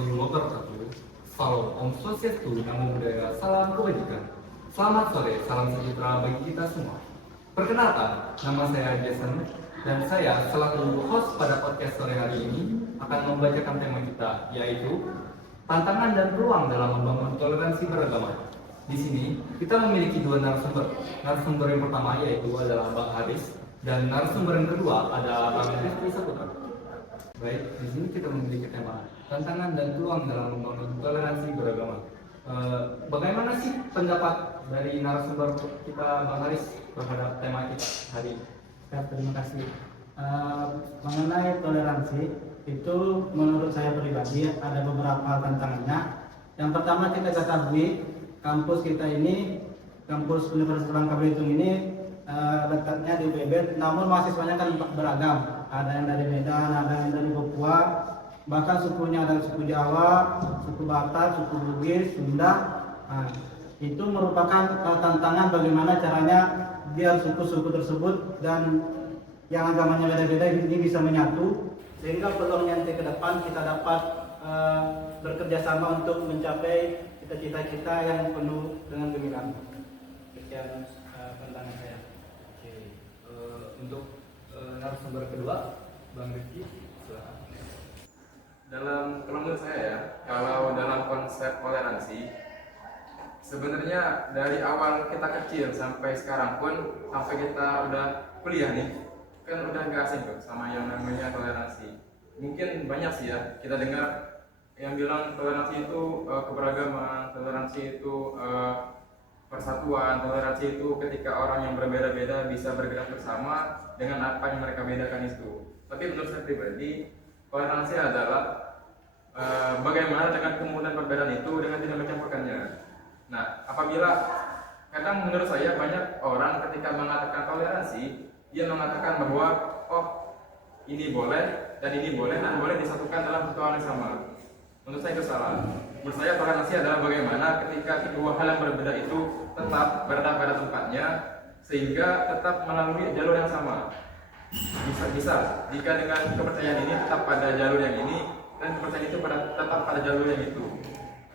warahmatullahi wabarakatuh. Salam Om Swastiastu, Namo Buddhaya, salam kebajikan. Selamat sore, salam sejahtera bagi kita semua. Perkenalkan, nama saya Jason dan saya selaku host pada podcast sore hari ini akan membacakan tema kita, yaitu tantangan dan peluang dalam membangun toleransi beragama. Di sini kita memiliki dua narasumber. Narasumber yang pertama yaitu adalah Bang Haris dan narasumber yang kedua adalah Bang Rifki Saputra. Baik, di sini kita memiliki tema tantangan dan peluang dalam membangun toleransi beragama. Bagaimana sih pendapat dari narasumber kita Bang Haris terhadap tema kita hari ini? Ya, terima kasih. Mengenai toleransi itu menurut saya pribadi ada beberapa tantangannya. Yang pertama kita ketahui kampus kita ini, kampus Universitas Bangka Belitung ini letaknya di UPB, namun mahasiswanya kan beragam. Ada yang dari Medan, ada yang dari Papua, bahkan sukunya ada suku Jawa, suku Batak, suku Bugis, Sunda. Nah, itu merupakan tantangan bagaimana caranya biar suku-suku tersebut dan yang agamanya beda-beda ini bisa menyatu, sehingga peluang nanti ke depan kita dapat bekerja sama untuk mencapai cita-cita kita yang penuh dengan gemilang. Sekian pandangan saya. Oke, untuk narasumber kedua, Bang Rifki, silakan. Kalau menurut saya ya, kalau dalam konsep toleransi, sebenarnya dari awal kita kecil sampai sekarang pun, sampai kita udah kuliah nih, kan udah gak asing tuh sama yang namanya toleransi. Mungkin banyak sih ya kita dengar yang bilang toleransi itu keberagaman, toleransi itu persatuan, toleransi itu ketika orang yang berbeda-beda bisa bergerak bersama dengan apa yang mereka bedakan itu. Tapi menurut saya pribadi, toleransi adalah bagaimana dengan kemudian perbedaan itu dengan tidak mencampurkannya. Nah, apabila kadang menurut saya banyak orang ketika mengatakan toleransi, dia mengatakan bahwa oh ini boleh dan ini boleh dan boleh disatukan dalam satu hal yang sama. Menurut saya itu salah. Menurut saya toleransi adalah bagaimana ketika kedua hal yang berbeda itu tetap berada pada tempatnya sehingga tetap melalui jalur yang sama. Bisa jika dengan kepercayaan ini tetap pada jalur yang ini dan kepercayaan itu tetap pada jalur yang itu.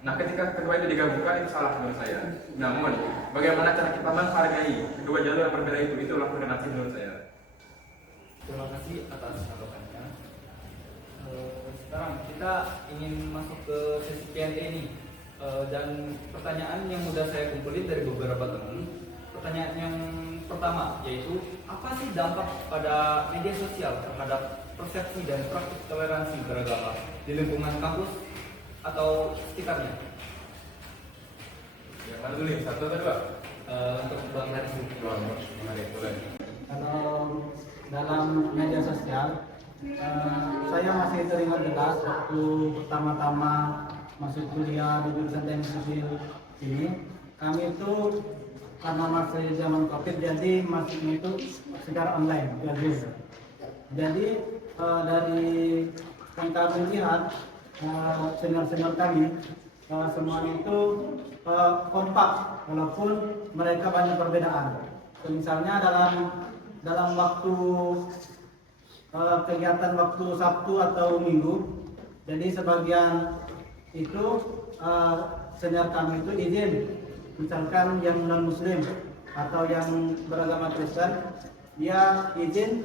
Nah, ketika kedua itu digabungkan itu salah menurut saya. Namun, bagaimana cara kita menghargai kedua jalur yang berbeda itu, itulah toleransi menurut saya. Terima kasih atas tanggapannya. Sekarang kita ingin masuk ke sesi Q&A nih. Dan pertanyaan yang sudah saya kumpulin dari beberapa teman. Pertanyaan yang pertama yaitu apa sih dampak pada media sosial terhadap persepsi dan praktik toleransi beragama di lingkungan kampus atau sekitarnya? Yang mana dulu nih? Satu atau dua? Untuk Bang Haris Boleh. Kalau dalam media sosial, saya masih teringat jelas waktu pertama-tama masuk kuliah di jurusan teknik sipil ini, kami itu karena masih zaman COVID, jadi masuknya itu secara online, gratis. Jadi dari yang kami lihat, senior-senior kami semuanya itu kompak walaupun mereka banyak perbedaan. Misalnya dalam waktu kegiatan waktu Sabtu atau Minggu, jadi sebagian itu senior kami itu izin, misalkan yang non muslim atau yang beragama Kristen, dia izin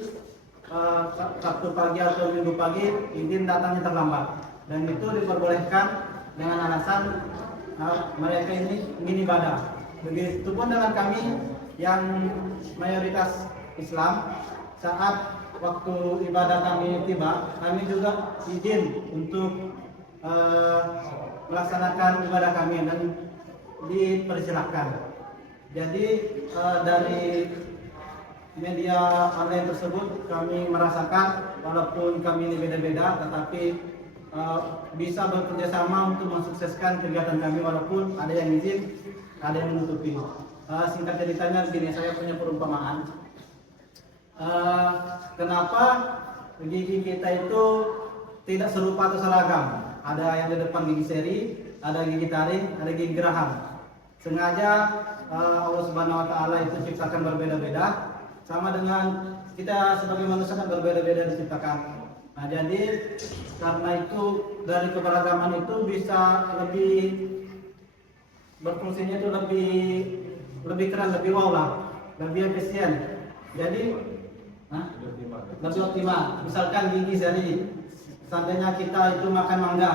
Sabtu pagi atau Minggu pagi izin datangnya terlambat, dan itu diperbolehkan dengan alasan mereka ini ibadah. Begitupun dengan kami yang mayoritas Islam, saat waktu ibadah kami tiba, kami juga izin untuk melaksanakan ibadah kami dan dipersilahkan. Jadi dari media online tersebut kami merasakan walaupun kami ini beda-beda, tetapi bisa bekerja sama untuk mensukseskan kegiatan kami walaupun ada yang izin, ada yang menutupi. Singkat ceritanya begini, saya punya perumpamaan. Kenapa gigi kita itu tidak serupa atau seragam? Ada yang di depan gigi seri, ada gigi taring, ada gigi geraham. Sengaja Allah Subhanahu Wa Taala itu ciptakan berbeda-beda, sama dengan kita sebagai manusia kan berbeda-beda diciptakan. Nah, jadi karena itu dari keberagaman itu bisa lebih berfungsinya itu lebih keren, lebih wow lah, lebih efisien. Jadi lebih optimal. Misalkan gigi seri, seandainya kita itu makan mangga,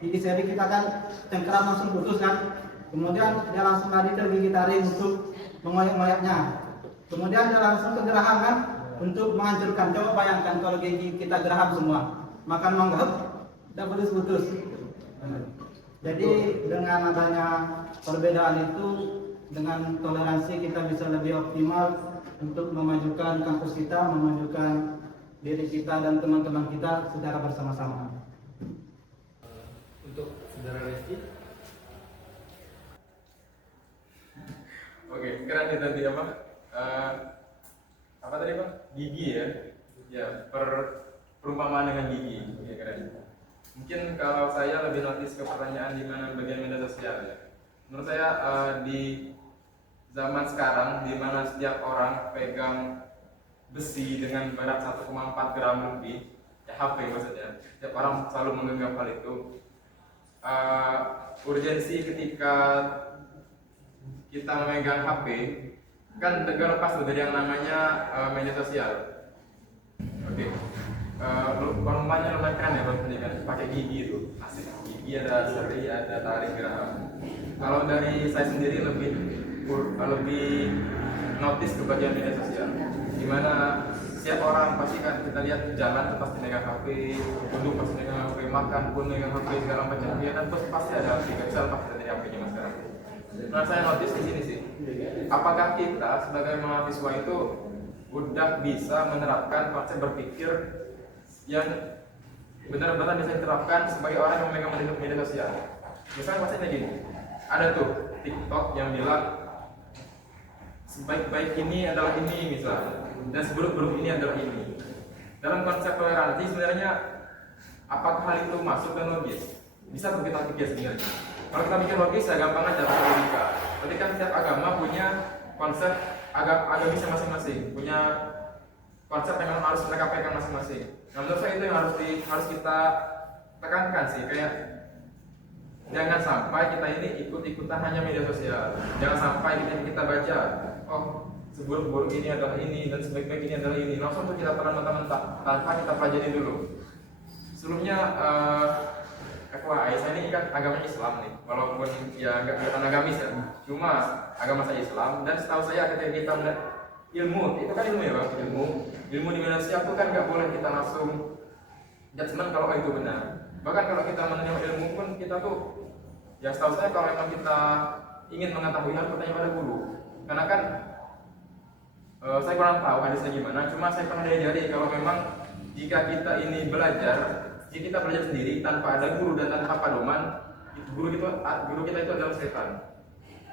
gigi seri kita kan cengkeram langsung putus kan, kemudian dia langsung lari ke gigi taring untuk mengoyak-ngoyaknya, kemudian dia langsung ke geraham kan untuk menghancurkan. Coba bayangkan kalau gigi kita geraham semua, makan mangga udah putus-putus. Jadi dengan adanya perbedaan itu, dengan toleransi kita bisa lebih optimal untuk memajukan kampus kita, memajukan diri kita dan teman-teman kita secara bersama-sama. Untuk saudara Reski, Oke, keren nih tadi apa? Apa tadi Pak? Gigi ya? Ya, perumpamaan dengan gigi. Ya, keren. Mungkin kalau saya lebih notice ke pertanyaan di mana bagian media sosial ya. Menurut saya di zaman sekarang di mana setiap orang pegang besi dengan berat 1,4 gram lebih, ya HP maksudnya, setiap orang selalu menganggap hal itu. Urgensi ketika kita memegang HP kan gak lepas dari yang namanya media sosial. Oke. Perumpamannya lumayan keren ya Bang tadi kan, pakai gigi itu asik. Gigi ada seri, ada tarik geraham. Kalau dari saya sendiri lebih notice ke bagian media sosial, dimana setiap orang pasti kan kita lihat jalan tuh pasti megang HP, duduk pasti megang HP, makan pun megang HP, segala macam kegiatan terus pasti ada HP, gak bisa lepas dari HP zaman sekarang. Nah saya notice di sini sih, apakah kita sebagai mahasiswa itu udah bisa menerapkan konsep berpikir yang benar-benar bisa diterapkan sebagai orang yang memegang media sosial. Misalnya konsepnya gini, ada tuh TikTok yang bilang sebaik-baik ini adalah ini misalnya, dan seburuk-buruk ini adalah ini. Dalam konsep toleransi sebenarnya apakah hal itu masuk dan logis? Bisa tuh kita pikir sebenarnya. Kalau kita pikir logis ya gampang aja logika. Ketika setiap agama punya konsep agamisnya masing-masing, punya konsep yang harus mereka pegang masing-masing. Nah menurut saya itu yang harus kita tekankan sih, kayak jangan sampai kita ini ikut-ikutan hanya media sosial. Jangan sampai kita baca, oh seburuk-buruk ini adalah ini dan sebaik-baik ini adalah ini. Langsung tuh kita telan mentah-mentah tanpa kita pelajari dulu. Sebelumnya FYI, saya ini kan agamanya Islam nih, walaupun ya nggak kelihatan agamis ya. Cuma agama saya Islam dan setahu saya ketika kita melihat ilmu, itu kan ilmu ya Bang, ilmu di media sosial itu kan nggak boleh kita langsung judgement kalau itu benar. Bahkan kalau kita menerima ilmu pun kita tuh ya setahu saya kalau memang kita ingin mengetahui harus bertanya pada guru. Karena kan saya kurang tahu hadisnya gimana, cuma saya pernah diajari kalau memang jika kita ini belajar, jika kita belajar sendiri tanpa ada guru dan tanpa pedoman, guru kita itu adalah setan.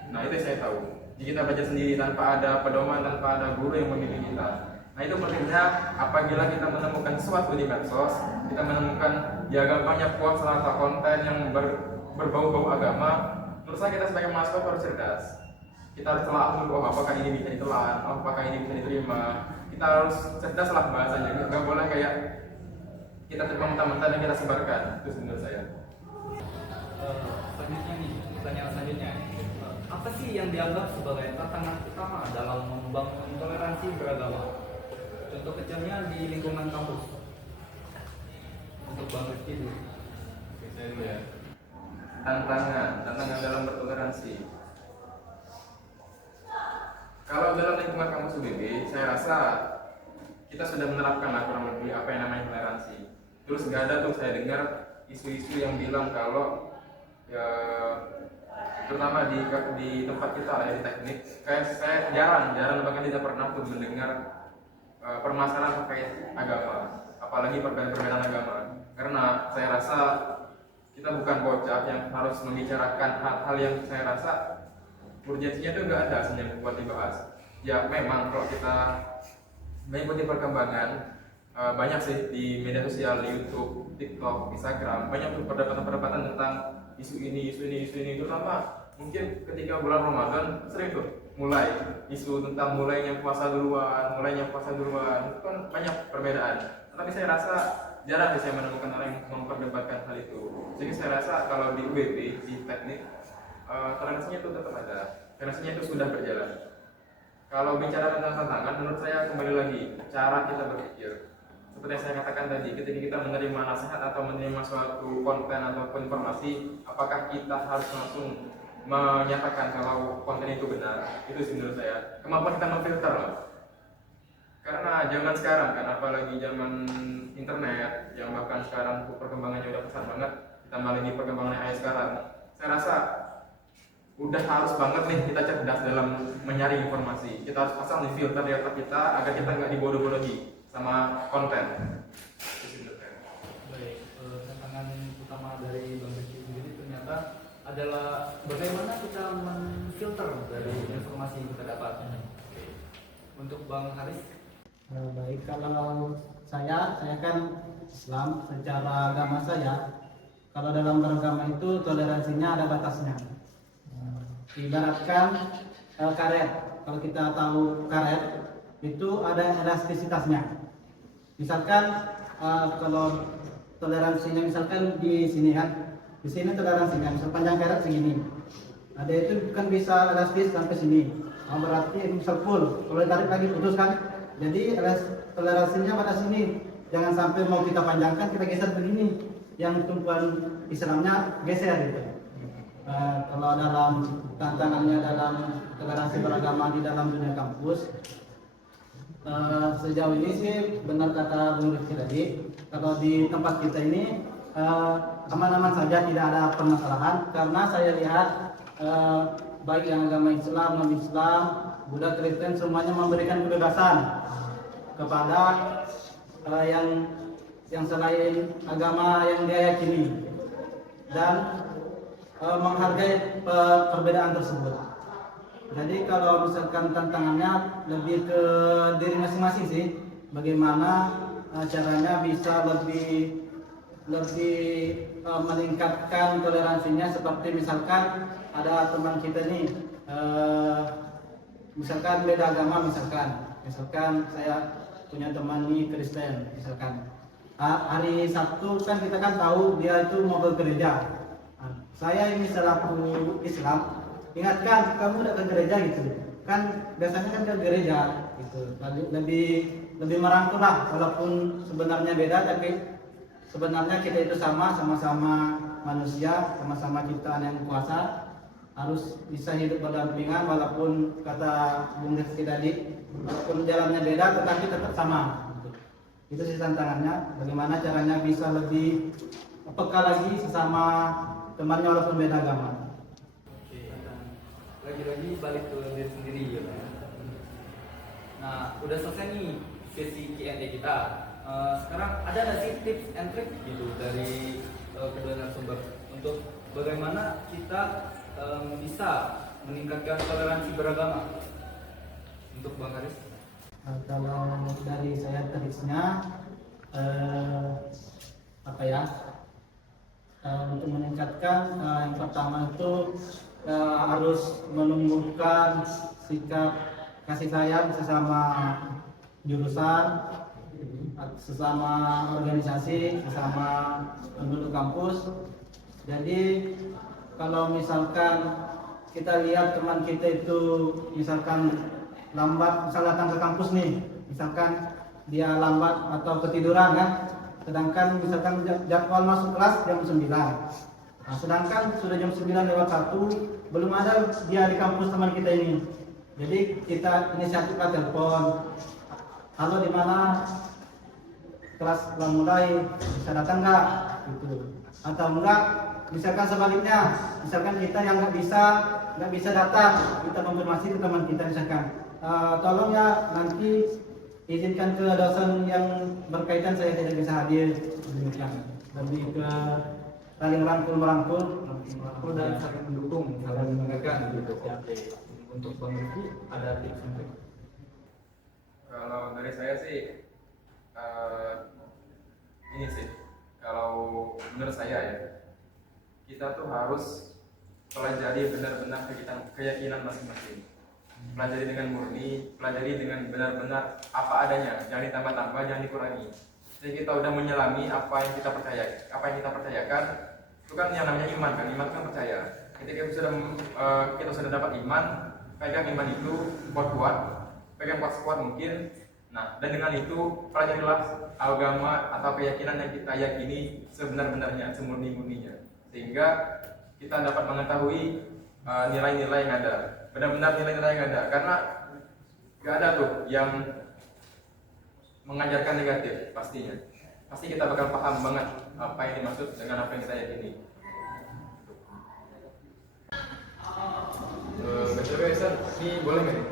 Nah itu yang saya tahu. Jika kita belajar sendiri tanpa ada pedoman, tanpa ada guru yang membimbing kita. Nah itu pentingnya apabila kita menemukan sesuatu di medsos, kita menemukan di agamanya quotes atau konten yang berbau-bau agama, menurut saya kita sebagai mahasiswa harus cerdas. Kita harus telah dulu, apakah ini bisa ditelan, apakah ini bisa diterima. Kita harus cerdas lah bahasanya, nggak boleh kayak kita terima mentah-mentah dan kita sebarkan. Itu menurut saya. Selanjutnya nih, pertanyaan selanjutnya, apa sih yang dianggap sebagai tantangan utama dalam membangun toleransi beragama? Contoh kecilnya di lingkungan kampus. Untuk Bang Rizky dulu. Saya dulu ya. Tantangan dalam bertoleransi. Kalau dalam lingkungan kampus UBB, saya rasa kita sudah menerapkan lah kurang lebih apa yang namanya toleransi. Terus nggak ada tuh saya dengar isu-isu yang bilang kalau ya, terutama di tempat kita lah ya, di teknik, kayak saya jarang bahkan tidak pernah tuh mendengar permasalahan terkait agama, apalagi perbedaan agama. Karena saya rasa kita bukan bocah yang harus membicarakan hal-hal yang saya rasa urgensinya itu nggak ada sebenarnya buat dibahas. Ya memang kalau kita mengikuti perkembangan banyak sih di media sosial, di YouTube, TikTok, Instagram, banyak tuh perdebatan-perdebatan tentang isu ini, terutama mungkin ketika bulan Ramadan sering tuh mulai isu tentang mulainya puasa duluan, itu kan banyak perbedaan. Tapi saya rasa jarang sih saya menemukan orang yang memperdebatkan hal itu. Jadi saya rasa kalau di UBP, di teknik, toleransinya itu tetap ada, toleransinya itu sudah berjalan. Kalau bicara tentang tantangan, menurut saya kembali lagi cara kita berpikir. Seperti yang saya katakan tadi, ketika kita menerima nasihat atau menerima suatu konten ataupun informasi, apakah kita harus langsung menyatakan kalau konten itu benar? Itu sih menurut saya. Kemampuan kita memfilter lah. Karena zaman sekarang kan, apalagi zaman internet yang bahkan sekarang perkembangannya udah pesat banget, ditambah lagi perkembangan AI sekarang, saya rasa udah harus banget nih kita cerdas dalam menyaring informasi. Kita harus pasang nih filter di otak kita agar kita nggak dibodoh-bodohi sama konten. Baik, tantangan utama dari Bang Rizky sendiri ternyata adalah bagaimana kita menfilter dari informasi yang kita dapat. Untuk Bang Haris? Baik, kalau saya kan Islam, secara agama saya, kalau dalam beragama itu toleransinya ada batasnya. Ibaratkan karet, kalau kita tahu karet itu ada elastisitasnya. Misalkan kalau toleransinya misalkan di sini kan, di sini toleransinya misal panjang karet segini, ada itu kan bisa elastis sampai sini. Berarti misal full, kalau ditarik lagi putus kan. Jadi toleransinya pada sini, jangan sampai mau kita panjangkan kita geser begini, yang tumpuan Islamnya geser gitu. Kalau dalam tantangannya dalam toleransi beragama di dalam dunia kampus, sejauh ini sih benar kata Bung Rizky tadi, kalau di tempat kita ini aman-aman saja, tidak ada permasalahan, karena saya lihat baik yang agama Islam, non-Islam, Buddha, Kristen semuanya memberikan kebebasan kepada yang selain agama yang dia yakini dan menghargai perbedaan tersebut. Jadi kalau misalkan tantangannya lebih ke diri masing-masing sih, bagaimana caranya bisa lebih meningkatkan toleransinya. Seperti misalkan ada teman kita nih, misalkan beda agama, misalkan saya punya teman nih Kristen, misalkan hari Sabtu kan kita kan tahu dia itu mau ke gereja. Saya ini selaku Islam ingatkan, kamu udah ke gereja gitu kan, biasanya kan ke gereja gitu, lebih merangkul lah, walaupun sebenarnya beda, tapi sebenarnya kita itu sama-sama manusia, sama-sama ciptaan yang kuasa, harus bisa hidup berdampingan. Walaupun kata Bung Rizky tadi, walaupun jalannya beda tetapi tetap sama. Itu sih tantangannya, bagaimana caranya bisa lebih peka lagi sesama temannya walaupun beda agama. Oke, lagi-lagi balik ke diri sendiri ya Pak. Nah, udah selesai nih sesi Q&A kita. Sekarang ada nggak sih tips and trick gitu dari kedua narasumber untuk bagaimana kita bisa meningkatkan toleransi beragama? Untuk Bang Haris? Kalau dari saya tipsnya untuk meningkatkan, yang pertama itu harus menumbuhkan sikap kasih sayang sesama jurusan, sesama organisasi, sesama penduduk kampus. Jadi kalau misalkan kita lihat teman kita itu misalkan lambat, misal datang ke kampus nih, misalkan dia lambat atau ketiduran kan, sedangkan misalkan jadwal masuk kelas jam 9, nah, sedangkan sudah jam 9:01 belum ada dia di kampus teman kita ini. Jadi kita inisiatiflah telepon, halo di mana, kelas belum mulai, bisa datang nggak gitu. Atau enggak misalkan sebaliknya, misalkan kita yang nggak bisa datang, kita konfirmasi ke teman kita misalkan, tolong ya nanti izinkan ke dosen yang berkaitan, saya tidak bisa hadir. Lebih ke saling merangkul dan saling mendukung, saling mengingatkan gitu. Oke. Untuk Bang Rizky ada tips and trick? Kalau dari saya sih ini sih, kalau menurut saya ya, kita tuh harus pelajari benar-benar keyakinan masing-masing. Pelajari dengan murni, pelajari dengan benar-benar apa adanya, jangan ditambah-tambah, jangan dikurangi. Jadi kita udah menyelami apa yang kita percayakan, itu kan yang namanya iman kan. Iman kan percaya. Ketika kita sudah dapat iman, pegang iman itu kuat-kuat, pegang kuat-kuat mungkin. Nah, dan dengan itu pelajarilah agama atau keyakinan yang kita yakini sebenar-benarnya, semurni-murninya, sehingga kita dapat mengetahui nilai-nilai yang ada, benar-benar nilai-nilai yang ada, karena gak ada tuh yang mengajarkan negatif. Pastinya pasti kita bakal paham banget apa yang dimaksud dengan apa yang kita yakini. BTW San, ini boleh nggak nih?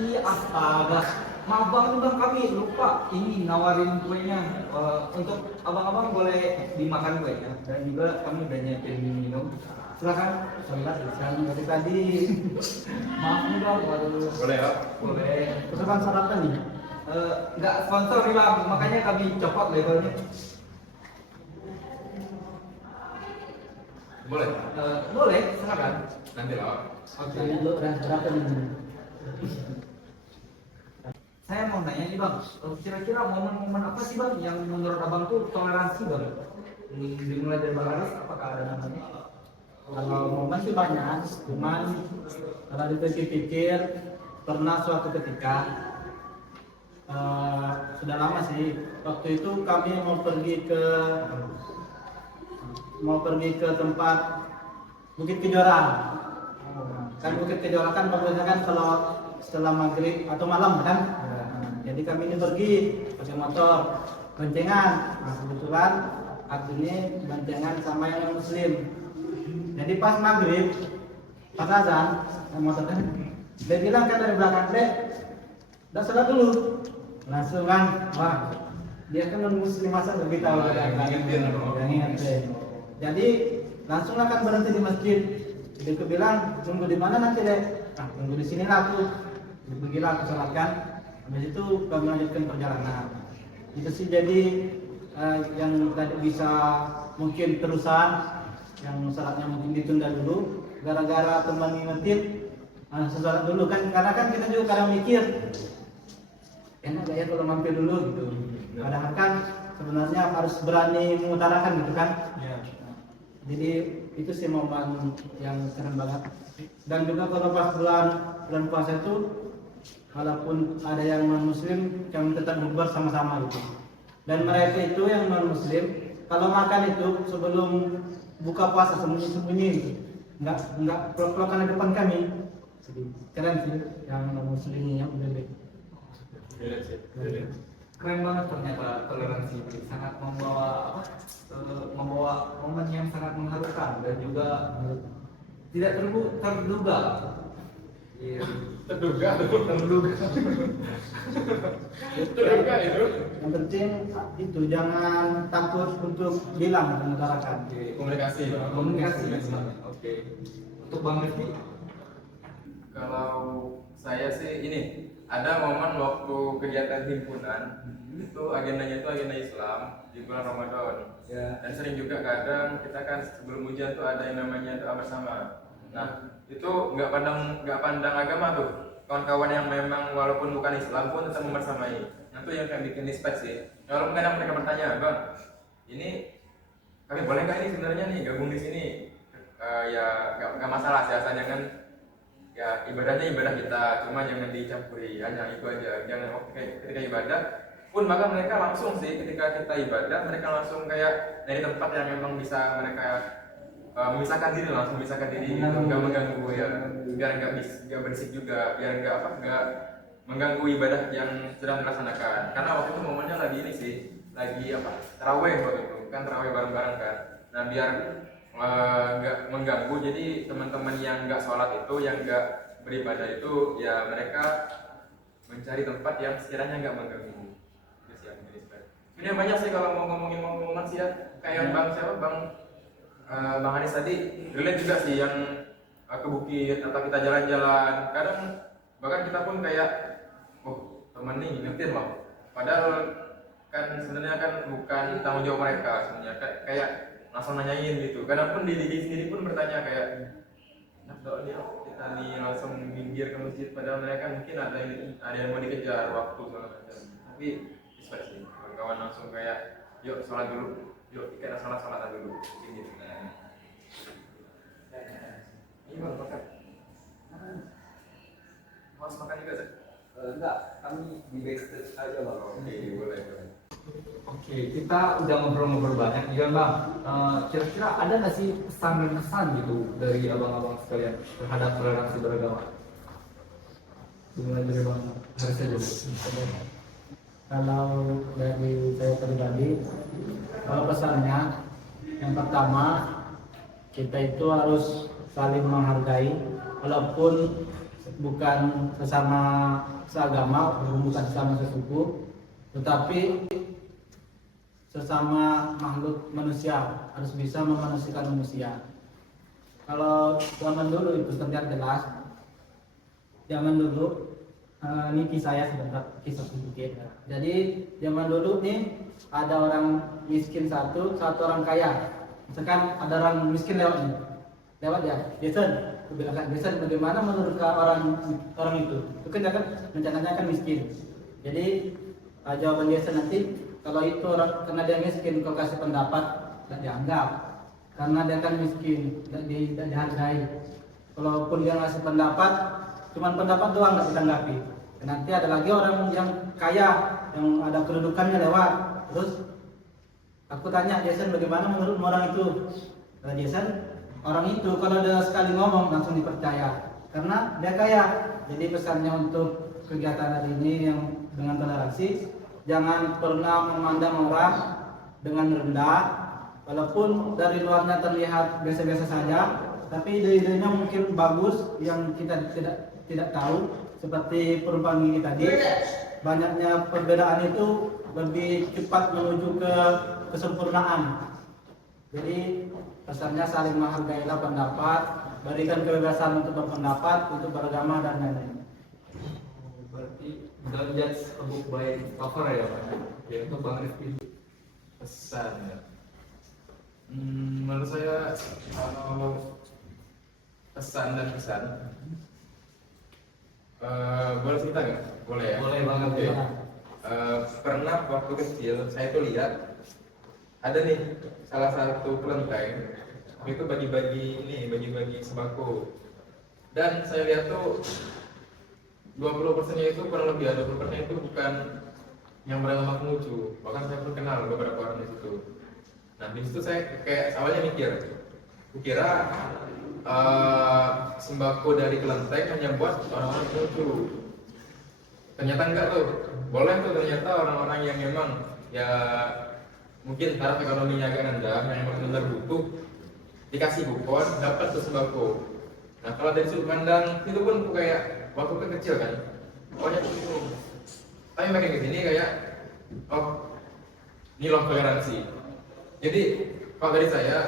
Iya, astaga. Maaf banget bang, kami lupa ini nawarin kuenya. Untuk abang-abang boleh dimakan kuenya, dan juga kami udah nyiapin minum. Silakan. Sholat lisan dari tadi. Maaf nih bang, Boleh ya? boleh. Pesan sarapan nih. Nggak sponsor nih bang, makanya kami copot labelnya. Boleh. Boleh, silakan. Nanti lah. Tanya lu berapa nih? Saya mau nanya nih bang, kira-kira momen-momen apa sih bang yang menurut abang tuh toleransi bang? Dimulai dari Bang Aris, apakah ada namanya? Kalau momen sih banyak, cuman kalau dipikir-pikir pernah suatu ketika sudah lama sih. Waktu itu kami mau pergi ke tempat Bukit Kejora. Kan Bukit Kejora kan bagusnya kan kalau setelah maghrib atau malam kan. Jadi kami ini pergi pakai motor boncengan. Nah, kebetulan aku ini boncengan sama yang muslim. Jadi pas maghrib, pas azan, motor kan, dia bilang kan dari belakang, "Dek, udah sholat dulu." Langsung kan, wah, dia kan non muslim masa lebih tahu kan? Ngingetin. Jadi langsung akan berhenti di masjid. Jadi aku bilang, "Tunggu di mana nanti Dek?" "Ah, tunggu di sini lah aku." Pergilah aku sholatkan. Habis itu kami melanjutkan perjalanan. Itu sih jadi yang tadi bisa mungkin terusan yang sholatnya mungkin ditunda dulu gara-gara teman ngingetin sholat dulu kan, karena kan kita juga kadang mikir enak gak ya kalau mampir dulu gitu. Padahal kan sebenarnya harus berani mengutarakan gitu kan. Jadi itu sih momen yang keren banget. Dan juga kalau pas bulan puasa itu, walaupun ada yang non muslim, kami tetap bukber sama-sama gitu. Dan mereka itu yang non muslim, kalau makan itu sebelum buka puasa sembunyi-sembunyi gitu. Enggak pelok-pelokan di depan kami. Jadi keren sih yang non muslimnya udah deh. Keren banget ternyata toleransi ini sangat membawa momen yang sangat mengharukan dan juga tidak terduga. Iya. Terduga itu. Yang penting itu jangan takut untuk bilang mengutarakan. Komunikasi. Oke. Untuk Bang Rifki, Kalau saya sih ini ada momen waktu kegiatan himpunan itu agendanya itu agenda Islam di bulan Ramadan. ya. Dan sering juga kadang kita kan sebelum ujian tuh ada yang namanya doa bersama. Nah itu nggak pandang agama tuh, kawan-kawan yang memang walaupun bukan Islam pun tetap membersamai. Nah itu yang kayak bikin respect sih. Walaupun kadang mereka bertanya, "Bang, ini kami boleh nggak ini sebenarnya nih gabung di sini?" Ya nggak masalah sih, asal jangan ya ibadahnya ibadah kita, cuma jangan dicampuri, hanya itu aja. Jangan waktu ketika ibadah pun maka mereka langsung sih ketika kita ibadah mereka langsung kayak dari tempat yang memang bisa mereka memisahkan diri, langsung memisahkan diri, nggak mengganggu ya, biar nggak berisik juga, biar nggak mengganggu ibadah yang sedang dilaksanakan. Karena waktu itu momennya lagi ini sih, lagi taraweh waktu itu kan, taraweh bareng-bareng kan. Nah biar nggak mengganggu, jadi teman-teman yang nggak sholat itu, yang nggak beribadah itu, ya mereka mencari tempat yang sekiranya nggak mengganggu. Ini banyak sih kalau mau ngomongin momen sih ya, kayak Bang Hanis tadi relate juga sih yang ke bukit atau kita jalan-jalan. Kadang bahkan kita pun kayak, oh temen nih ngingetin loh. Padahal kan sebenarnya kan bukan tanggung jawab mereka sebenarnya, kayak langsung nanyain gitu. Kadang pun diri sendiri pun bertanya kayak, nah nih kita nih langsung minggir ke masjid, padahal mereka mungkin ada yang mau dikejar waktu segala macam. Tapi respect sih kawan-kawan langsung kayak yuk sholat dulu, yuk kita sholat dulu gitu. Ini bang makan. Mas makan juga sih? Enggak, kami di backstage aja bang. Oke, boleh. Oke, kita udah ngobrol-ngobrol banyak ya bang. Kira-kira ada nggak sih pesan dan kesan gitu dari abang-abang sekalian terhadap toleransi beragama? Dimulai dari bang Haris aja dulu. Kalau dari saya pribadi, kalau pesannya yang pertama kita itu harus saling menghargai, walaupun bukan sesama seagama, bukan sesama sesuku, tetapi sesama makhluk manusia harus bisa memanusiakan manusia. Kalau zaman dulu itu terlihat jelas. Zaman dulu ini kisah saya sebentar, kisah sedikit. Jadi zaman dulu nih ada orang miskin satu orang kaya. Misalkan ada orang miskin lewat ya, Jason, aku bilang kan, Jason, bagaimana menurut orang itu? Itu kan dia kan rencananya kan miskin. Jadi jawaban Jason nanti, kalau itu orang karena dia miskin, kau kasih pendapat tidak dianggap, karena dia kan miskin, tidak dihargai. Kalaupun dia ngasih pendapat, cuman pendapat doang nggak ditanggapi. Dan nanti ada lagi orang yang kaya, yang ada kedudukannya lewat. Terus aku tanya Jason, bagaimana menurut orang itu? Kata Jason, orang itu kalau dia sekali ngomong langsung dipercaya, karena dia kaya. Jadi pesannya untuk kegiatan hari ini yang dengan toleransi, jangan pernah memandang orang dengan rendah, walaupun dari luarnya terlihat biasa-biasa saja, tapi ide-idenya mungkin bagus yang kita tidak tahu. Seperti perumpamaan ini tadi, banyaknya perbedaan itu lebih cepat menuju ke kesempurnaan. Jadi pesannya saling menghargailah pendapat, berikan kebebasan untuk berpendapat, untuk beragama dan lain-lain. Berarti don't judge a book by its cover ya Pak? Ya itu Bang Rifki. Pesan ya. Menurut saya kalau pesan dan kesan, boleh cerita nggak? Boleh ya? Boleh banget Oke. ya. Pernah waktu kecil saya tuh lihat ada nih salah satu kelenteng itu bagi-bagi sembako, dan saya lihat tuh 20%-nya itu kurang lebih, 20%-nya itu bukan yang beragama Konghucu, bahkan saya pun kenal beberapa orang di situ. Nah di situ saya kayak awalnya kukira sembako dari kelenteng hanya buat orang-orang Konghucu. Ternyata enggak tuh, boleh tuh ternyata orang-orang yang memang ya mungkin taraf ekonominya agak rendah, yang benar-benar butuh, dikasih kupon dapat tuh sembako. Nah kalau dari sudut pandang itu pun aku kayak waktu itu kecil kan, pokoknya itu. Tapi makin kesini kayak oh ini loh toleransi. Jadi kalau dari saya,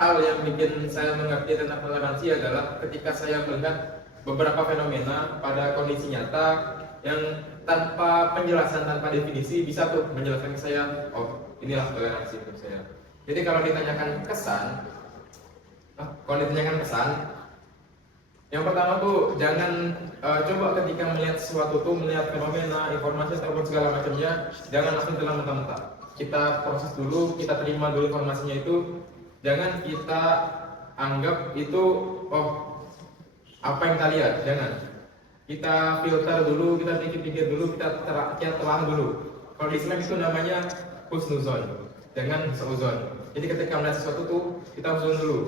hal yang bikin saya mengerti tentang toleransi adalah ketika saya melihat beberapa fenomena pada kondisi nyata yang tanpa penjelasan, tanpa definisi bisa tuh menjelaskan ke saya, oh inilah toleransi menurut saya. Jadi kalau ditanyakan kesan, yang pertama tuh jangan coba ketika melihat sesuatu tuh, melihat fenomena, informasi ataupun segala macamnya, jangan langsung telan mentah-mentah. Kita proses dulu, kita terima dulu informasinya itu, jangan kita anggap itu oh apa yang kita lihat, jangan. Kita filter dulu, kita pikir-pikir dulu, kita telah dulu. Kalau di Islam itu namanya husnuzon, jangan seuzon. Jadi ketika melihat sesuatu tuh kita husnuzon dulu.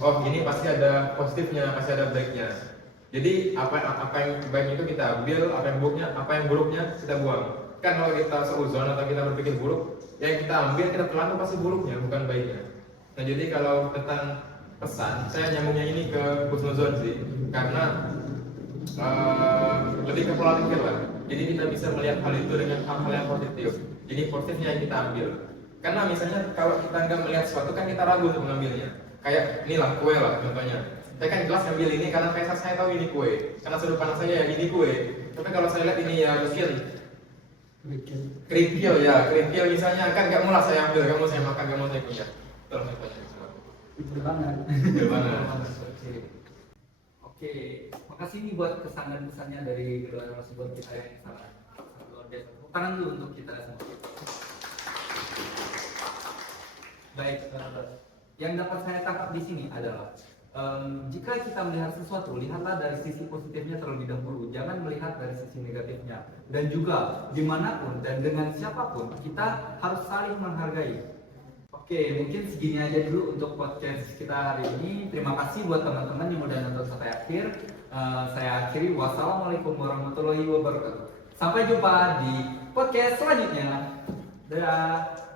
Oh ini pasti ada positifnya, pasti ada baiknya. Jadi apa yang baik itu kita ambil, apa yang buruknya kita buang. Kan kalau kita seuzon atau kita berpikir buruk, yang kita ambil, kita telan itu pasti buruknya, bukan baiknya. Nah jadi kalau tentang pesan, saya nyambungnya ini ke husnuzon sih, karena lebih ke pola pikir lah. Jadi kita bisa melihat hal itu dengan hal-hal yang positif. Jadi positifnya yang kita ambil. Karena misalnya kalau kita nggak melihat sesuatu kan kita ragu untuk mengambilnya. Kayak inilah kue lah contohnya. Saya kan jelas ngambil ini karena saya tahu ini kue. Karena sudut pandang saya ya ini kue. Tapi kalau saya lihat ini ya mungkin kerikil misalnya kan nggak mau lah saya ambil, nggak mau saya makan, nggak mau saya punya. Terus saya tanya. Betul banget. Oke, makasih nih buat kesan dan pesannya dari kedua narasumber kita yang sangat luar biasa. Tepuk tangan dulu untuk kita semua. Baik, yang dapat saya tangkap di sini adalah jika kita melihat sesuatu, lihatlah dari sisi positifnya terlebih dahulu, jangan melihat dari sisi negatifnya. Dan juga dimanapun dan dengan siapapun kita harus saling menghargai. Oke, mungkin segini aja dulu untuk podcast kita hari ini. Terima kasih buat teman-teman yang udah nonton sampai akhir. Saya akhiri, wassalamualaikum warahmatullahi wabarakatuh. Sampai jumpa di podcast selanjutnya. Dadah.